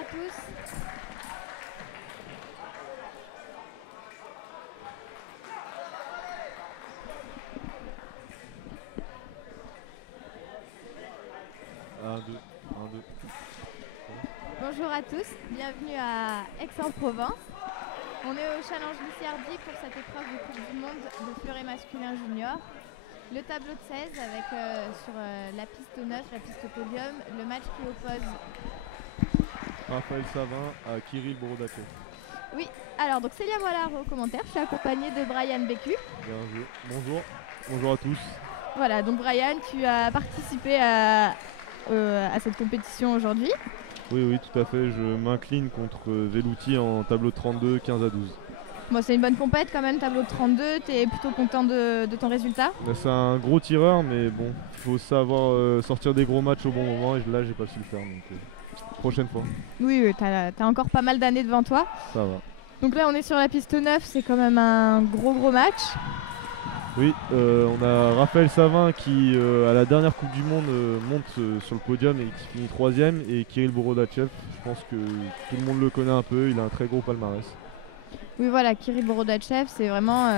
à tous. Bonjour à tous, bienvenue à Aix-en-Provence. On est au Challenge Licciardi pour cette épreuve de Coupe du Monde de fleuret masculin junior. Le tableau de 16 avec sur la piste 9, la piste podium, le match qui oppose Raphaël Savin à Kirill Borodachev. Oui, alors donc Célia Mollard au commentaire, je suis accompagnée de Brian Bécu. Bien joué. Bonjour. Bonjour à tous. Voilà, donc Brian, tu as participé à cette compétition aujourd'hui. Oui, tout à fait. Je m'incline contre Velouti en tableau de 32, 15 à 12. Bon, c'est une bonne compète quand même, tableau de 32. Tu es plutôt content de ton résultat? C'est un gros tireur, mais bon, il faut savoir sortir des gros matchs au bon moment. Et là, j'ai pas su le faire. Donc, prochaine fois. Oui, tu as encore pas mal d'années devant toi. Ça va. Donc là, on est sur la piste 9. C'est quand même un gros match. Oui, on a Raphaël Savin qui, à la dernière Coupe du Monde, monte sur le podium et qui finit 3ème. Et Kirill Borodachev, je pense que tout le monde le connaît un peu. Il a un très gros palmarès. Oui, voilà, Kirill Borodachev, c'est vraiment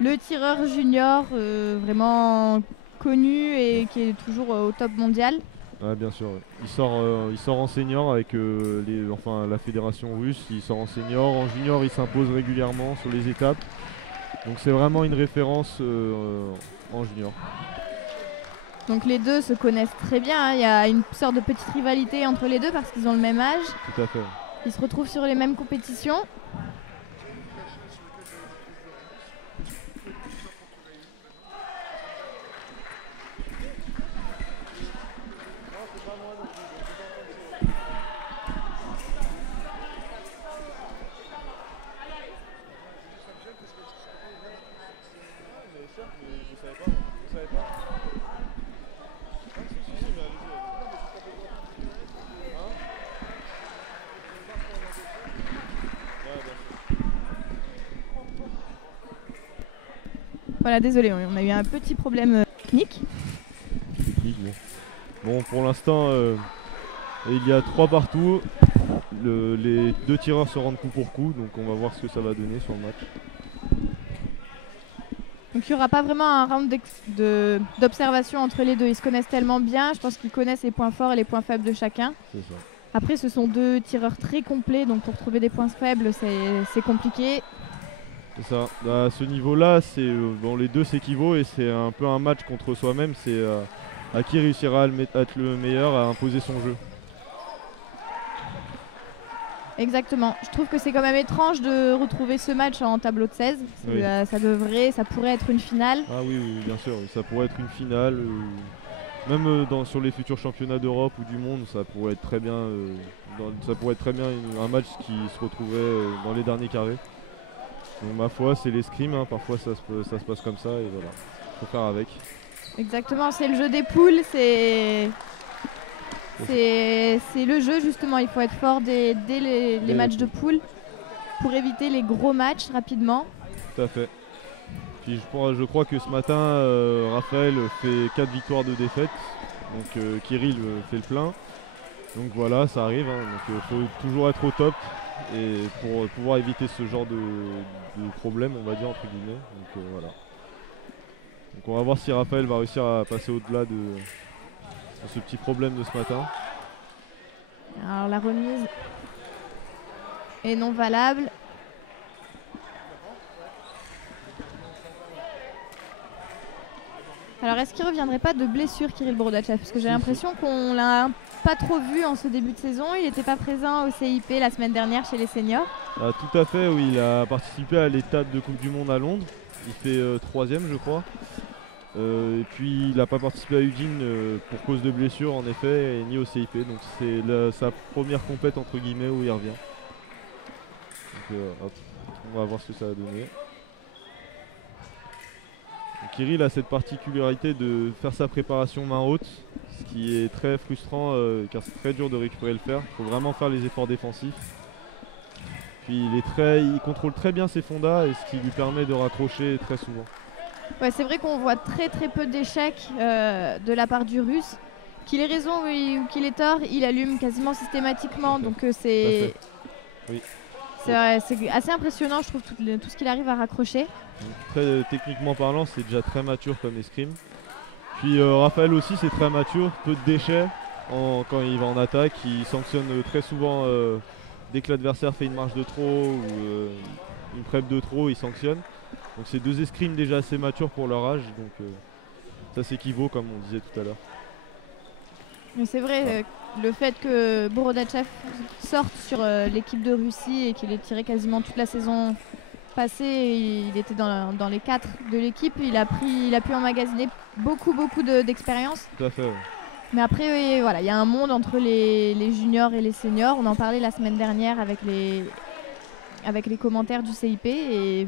le tireur junior vraiment connu et qui est toujours au top mondial. Ouais, bien sûr. Il sort en senior avec la fédération russe. Il sort en senior. En junior, il s'impose régulièrement sur les étapes. Donc c'est vraiment une référence en junior. Donc les deux se connaissent très bien, hein. Il y a une sorte de petite rivalité entre les deux parce qu'ils ont le même âge. Tout à fait. Ils se retrouvent sur les mêmes compétitions. Voilà, désolé, on a eu un petit problème technique. Bon, pour l'instant, il y a 3 partout. Les 2 tireurs se rendent coup pour coup, donc on va voir ce que ça va donner sur le match. Donc il n'y aura pas vraiment un round d'observation entre les deux. Ils se connaissent tellement bien, je pense qu'ils connaissent les points forts et les points faibles de chacun. C'est ça. Après, ce sont 2 tireurs très complets, donc pour trouver des points faibles, c'est compliqué. C'est ça. À ce niveau-là, les deux s'équivaut et c'est un peu un match contre soi-même. C'est à qui réussira à être le meilleur, à imposer son jeu. Exactement. Je trouve que c'est quand même étrange de retrouver ce match en tableau de 16. Oui. Ça pourrait être une finale. Ah oui, bien sûr. Ça pourrait être une finale. Même sur les futurs championnats d'Europe ou du monde, ça pourrait être très bien. Un match qui se retrouverait dans les derniers carrés. Donc ma foi, c'est l'escrime, hein. Parfois ça se passe comme ça et voilà, faut faire avec. Exactement, c'est le jeu des poules, c'est le jeu justement, il faut être fort dès les matchs de poules pour éviter les gros matchs rapidement. Tout à fait. Puis je crois que ce matin, Raphaël fait 4 victoires de défaite, donc Kirill fait le plein. Donc voilà, ça arrive, hein. Donc faut toujours être au top et pour pouvoir éviter ce genre de problème, on va dire entre guillemets. Donc voilà. Donc on va voir si Raphaël va réussir à passer au-delà de ce petit problème de ce matin. Alors la remise est non valable. Alors est-ce qu'il ne reviendrait pas de blessure Kirill Borodachev? Parce que j'ai l'impression qu'on l'a pas trop vu en ce début de saison. Il n'était pas présent au CIP la semaine dernière chez les seniors. Ah, tout à fait, oui, il a participé à l'étape de Coupe du Monde à Londres. Il fait 3ème je crois. Et puis il n'a pas participé à Udine pour cause de blessure en effet, et ni au CIP. Donc c'est sa première compète entre guillemets où il revient. Donc on va voir ce que ça va donner. Donc, Kirill a cette particularité de faire sa préparation main haute, ce qui est très frustrant car c'est très dur de récupérer le fer. Il faut vraiment faire les efforts défensifs. Puis il contrôle très bien ses fondas et ce qui lui permet de raccrocher très souvent. Ouais, c'est vrai qu'on voit très peu d'échecs de la part du Russe. qu'il ait raison ou qu'il ait tort, il allume quasiment systématiquement. Donc c'est oui. c'est assez impressionnant, je trouve, tout ce qu'il arrive à raccrocher. Très techniquement parlant, c'est déjà très mature comme escrime. Puis Raphaël aussi, c'est très mature, peu de déchets quand il va en attaque. Il sanctionne très souvent dès que l'adversaire fait une marche de trop ou une prep de trop, il sanctionne. Donc c'est 2 escrimes déjà assez matures pour leur âge, donc ça s'équivaut comme on disait tout à l'heure. Mais c'est vrai, le fait que Borodachev sorte sur l'équipe de Russie et qu'il ait tiré quasiment toute la saison passée, il était dans les 4 de l'équipe, il a pu emmagasiner beaucoup d'expérience. Tout à fait. Ouais. Mais après, oui, voilà, il y a un monde entre les juniors et les seniors. On en parlait la semaine dernière avec les commentaires du CIP et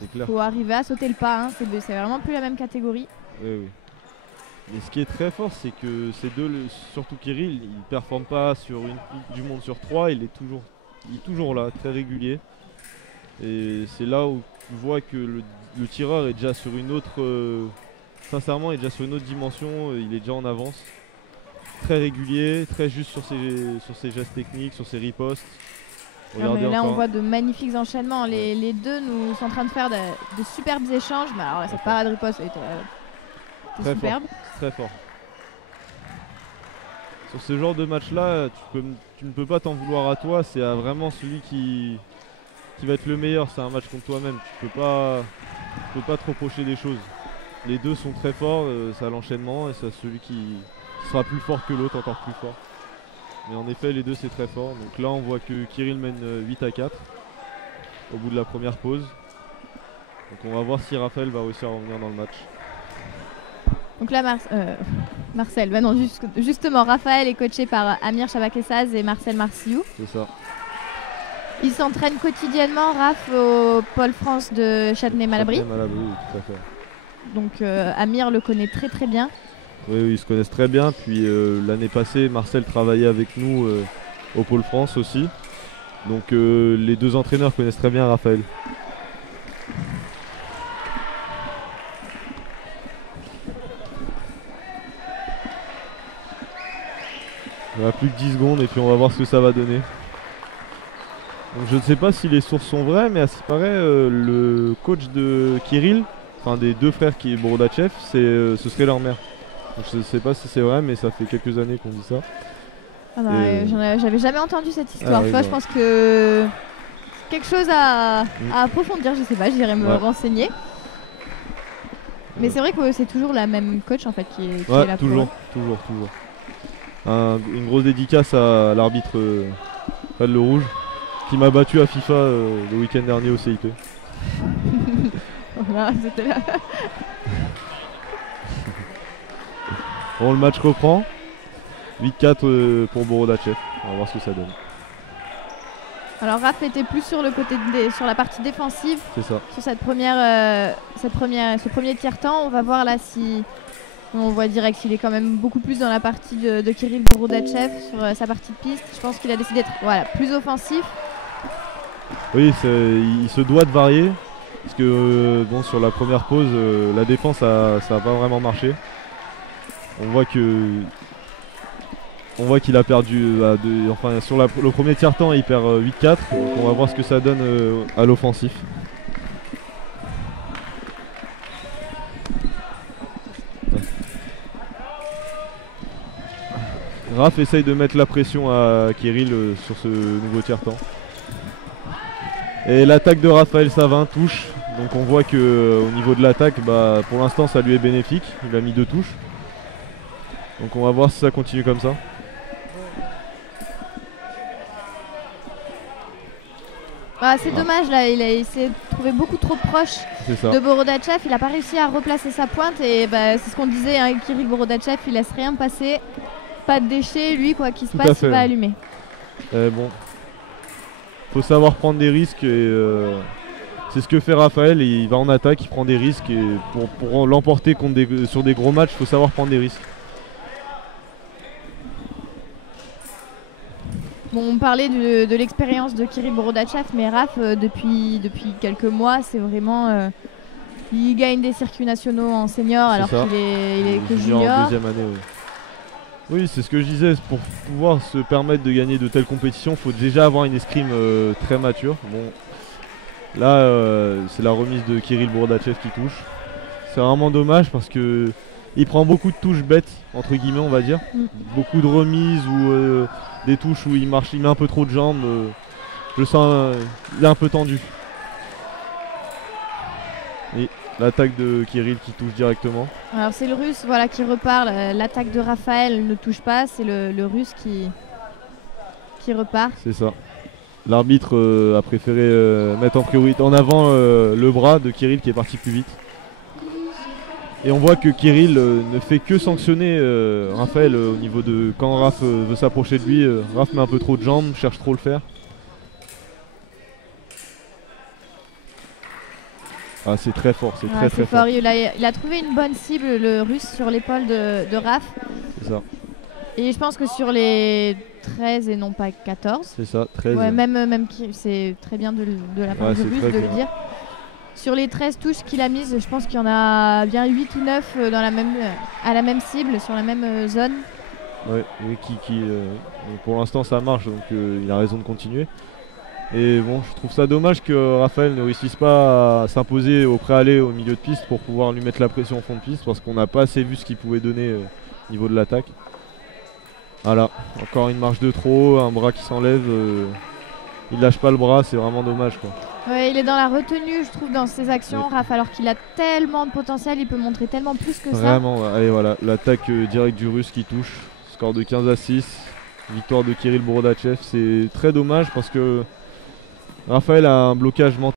c'est clair. Faut arriver à sauter le pas. Hein. C'est vraiment plus la même catégorie. Oui. Et ce qui est très fort, c'est que ces deux, surtout Kirill, il ne performe pas sur une Coupe du Monde sur 3, il est toujours là, très régulier. Et c'est là où tu vois que le tireur est déjà sur une autre, sincèrement, il est déjà sur une autre dimension, il est déjà en avance. Très régulier, très juste sur ses gestes techniques, sur ses ripostes. Mais là, on voit de magnifiques enchaînements. Les deux nous sont en train de faire de superbes échanges. Mais alors là, cette parade riposte était superbe. Très fort. Sur ce genre de match-là, tu ne peux pas t'en vouloir à toi. C'est vraiment celui qui va être le meilleur. C'est un match contre toi-même. Tu peux pas te reprocher des choses. Les deux sont très forts. C'est à l'enchaînement et c'est celui qui sera plus fort que l'autre, encore plus fort. Mais en effet, les deux, c'est très fort. Donc là, on voit que Kirill mène 8-4 au bout de la première pause. Donc on va voir si Raphaël va réussir à revenir dans le match. Donc là, Marcel, non, justement, Raphaël est coaché par Amir Chabakessaz et Marcel Marciou. C'est ça. Il s'entraîne quotidiennement, Raph, au Pôle France de Châtenay-Malabry. Châtenay-Malabry, oui, tout à fait. Donc Amir le connaît très très bien. Oui, ils se connaissent très bien. Puis l'année passée, Marcel travaillait avec nous au Pôle France aussi. Donc les deux entraîneurs connaissent très bien Raphaël. Il n'y a plus que 10 secondes et puis on va voir ce que ça va donner. Donc, je ne sais pas si les sources sont vraies, mais à ce qui paraît, le coach de Kirill, enfin des deux frères qui est Borodachev, ce serait leur mère. Donc, je ne sais pas si c'est vrai, mais ça fait quelques années qu'on dit ça. J'avais jamais entendu cette histoire. Je pense que c'est quelque chose à approfondir. Je sais pas, j'irai me renseigner. Mais c'est vrai que c'est toujours la même coach en fait qui est là. Toujours. Une grosse dédicace à l'arbitre Fred Le Rouge qui m'a battu à FIFA le week-end dernier au CIP. Voilà, c'était là. Bon, le match reprend. 8-4 pour Borodachev. On va voir ce que ça donne. Alors Raph était plus sur le côté sur la partie défensive. C'est ça. Sur ce premier tiers-temps, on va voir là si on voit direct qu'il est quand même beaucoup plus dans la partie de Kirill Borodachev sur sa partie de piste. Je pense qu'il a décidé d'être plus offensif. Oui, il se doit de varier parce que sur la première pause, la défense ça n'a pas vraiment marché. On voit qu'il a perdu sur le premier tiers-temps, il perd 8-4. Donc on va voir ce que ça donne à l'offensif. Raph essaye de mettre la pression à Kirill sur ce nouveau tiers-temps. Et l'attaque de Raphaël Savin touche. Donc on voit que au niveau de l'attaque, pour l'instant ça lui est bénéfique. Il a mis 2 touches. Donc on va voir si ça continue comme ça. C'est dommage là, il s'est trouvé beaucoup trop proche de Borodachev. Il n'a pas réussi à replacer sa pointe et c'est ce qu'on disait, hein, Kirill Borodachev, il laisse rien passer. Pas de déchets, lui, quoi qu'il se passe, il va allumer. Faut savoir prendre des risques et c'est ce que fait Raphaël. Il va en attaque, il prend des risques et pour l'emporter sur des gros matchs, il faut savoir prendre des risques. Bon, on parlait de l'expérience de Kirill Borodachev, mais Raph, depuis quelques mois, c'est vraiment Il gagne des circuits nationaux en senior alors qu'il est que junior. Deuxième année, oui. Oui, c'est ce que je disais, pour pouvoir se permettre de gagner de telles compétitions, il faut déjà avoir une escrime très mature. Bon, là, c'est la remise de Kirill Bourdachev qui touche. C'est vraiment dommage parce que il prend beaucoup de touches bêtes, entre guillemets, on va dire. Beaucoup de remises ou des touches où il met un peu trop de jambes. Je sens, il est un peu tendu. Et l'attaque de Kirill qui touche directement. Alors c'est le russe voilà, qui repart. L'attaque de Raphaël ne touche pas, c'est le russe qui repart. C'est ça. L'arbitre a préféré mettre en priorité en avant le bras de Kirill qui est parti plus vite. Et on voit que Kirill ne fait que sanctionner Raphaël au niveau de quand Raph veut s'approcher de lui. Raph met un peu trop de jambes, cherche trop le faire. Ah, c'est très fort, c'est très fort. Il a trouvé une bonne cible, le russe, sur l'épaule de Raph. C'est ça. Et je pense que sur les 13 et non pas 14. C'est ça, 13. Ouais, même c'est très bien de la part du russe de le dire. Sur les 13 touches qu'il a mises, je pense qu'il y en a bien 8 ou 9 à la même cible, sur la même zone. Ouais, et pour l'instant ça marche, donc il a raison de continuer. Et bon, je trouve ça dommage que Raphaël ne réussisse pas à s'imposer au préalé au milieu de piste pour pouvoir lui mettre la pression au fond de piste, parce qu'on n'a pas assez vu ce qu'il pouvait donner au niveau de l'attaque. Voilà, encore une marche de trop, un bras qui s'enlève. Il lâche pas le bras, c'est vraiment dommage, quoi. Ouais, il est dans la retenue, je trouve, dans ses actions, Raph, alors qu'il a tellement de potentiel, il peut montrer tellement plus que ça. Vraiment, allez voilà, l'attaque directe du russe qui touche, score de 15-6, victoire de Kirill Bourdachev, c'est très dommage parce que Raphaël a un blocage mental.